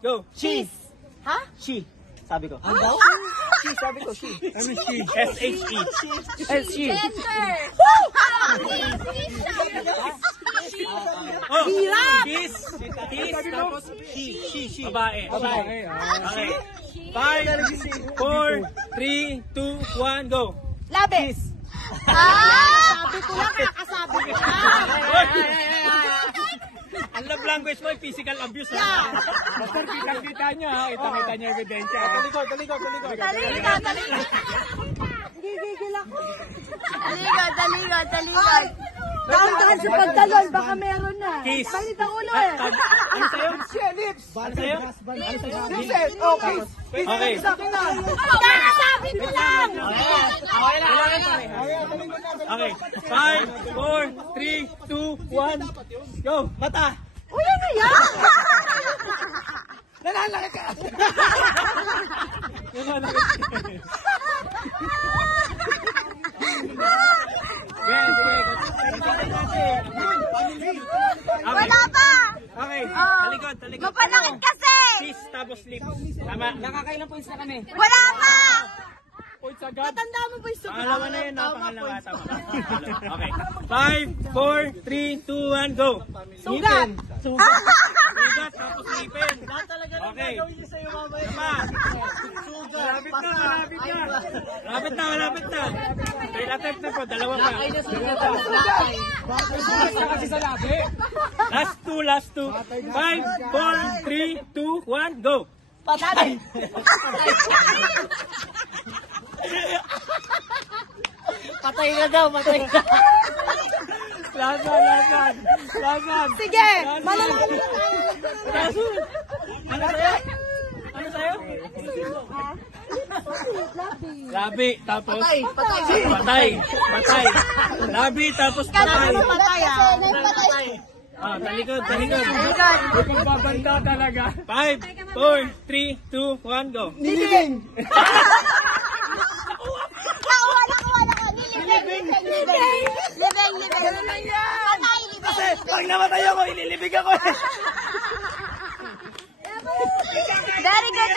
Go. Cheese. Ha? She. Sabi ko. Ano? She, sabi ko, she. Ano she? S-H-E. S-H-E. Gender. Oh, Hirap. kiss. Kiss, tapos she. Babae. Babae. Okay. 5, 4, 3, 2, 1, go. Labi. Sabi ko lang, kakasabi ko lang. Ang love language mo ay physical abuse, ha? Basta kita niya, ha? Kita niya ebidensya. Talikod. Gigigil ako. Taligod. Tahan sa pagdalon, baka meron na. Kiss. Palit ang ulo eh. Ano sa'yo? Lips. Ano sa'yo? Lips. Okay. Okay. Kakasabi ko lang. Okay. 5, 4, 3, 2, 1, go. Mata. Uy, ano yan? Nalalaki ka. Wala pa! Okay. Talikod. Mapanakit kasi! Kiss, tapos lips. Tama. Nakakailang points na kami. Wala pa! Points agad. Tanda mo ba yung suka? Pangalawa na yun, pangalawa. Tama. Okay. 5, 4, 3, 2, 1, go. Sugat. Sugat, tapos ngipin. Okay. Tama. Malapit na. Fail attempt na po, dalawa pa. Last two. 5, 4, 3, 2, 1, go. Patay. Patay ka daw. Lasan. Sige, malalaman. Ano sa'yo? Labi, tapos patay. Labi, tapos patay. Patay ah. Talikod. Babanda talaga. 5, 4, 3, 2, 1, go. Nilibing. Libing. Patay, libing. Pag namatay ako, ililibig ako. Very good.